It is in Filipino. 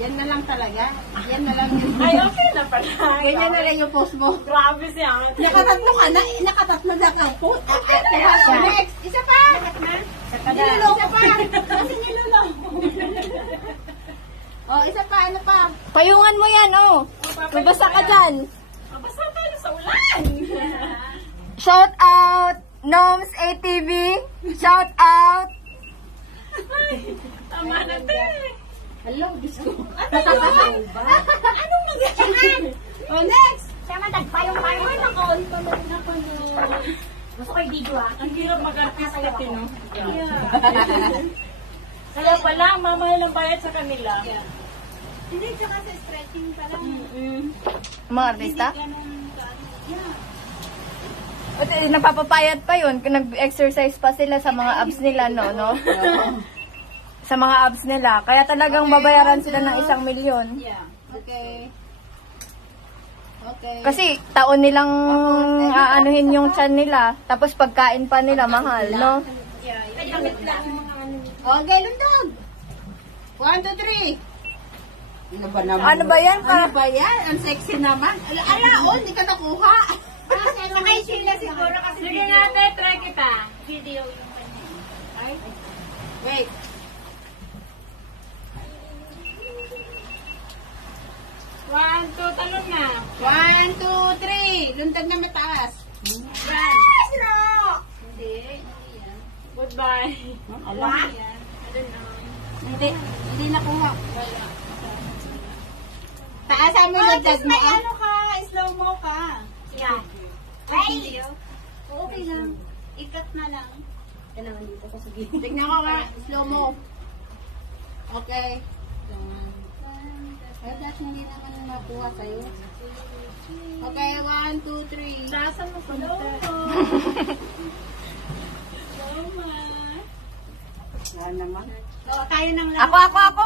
Yan na lang talaga. Yan na lang yun. Ay, okay na pala. Ganyan na lang yung post mo. Grabe siya. Nakatatlo ka na. Nakatatlo na ka po. Next. Isa pa. Nilulong pa. Kasi nilulong. Oh, isa pa. Ano pa? Payungan mo yan, oh. Mabasa ka dyan. Mabasa tayo sa ulan. Shout out, Noms ATV. Shout out. Tama na tayo. Hello, Diyos ko. Anong nagyayaan? Oh, next. Sama nagpayong-payong. Ay, nakaon pa na ako no. Gusto ko yung video Ang hirap mag-artist kasi, no? Yeah. Kaya pala, mamahal ang bayad sa kanila. Hindi, tsaka sa stretching pa lang. Mga artista? Yeah. At nagpapapayat pa yun. Nag-exercise pa sila sa mga abs nila, no? Sa mga abs nila. Kaya talagang babayaran sila ng 1 milyon. Yeah. Okay. Okay. Kasi taon nilang aanuhin yung tiyan nila. Tapos pagkain pa nila, mahal, no? Okay, lundog. 1, 2, 3. Ano ba naman? Ano ba yan? Ano ba yan? Ang sexy naman. Ala, hindi ka nakuha. Sakay sila siguro kasi Sige natin, try kita. video yung kanya. Ay. Wait. One, two, talon na. 1, 2, 3. Lundag na mataas. Yan. Hindi. Hindi yan. Goodbye. Ala. Yan. I don't know. Hindi nakuha. Taasan mo lundag mo. May ano ka, slow mo ka. Yeah. Ay! Okay lang. Ikat na lang. Kailangan dito ko sige. Tignan ko nga. Slow mo. Okay. Ay, dahil hindi naman makuha sa'yo. Okay, 1, 2, 3. Taasan mo sa Slow motor. mo. Slow mo. Wala naman. So, tayo nang Ako.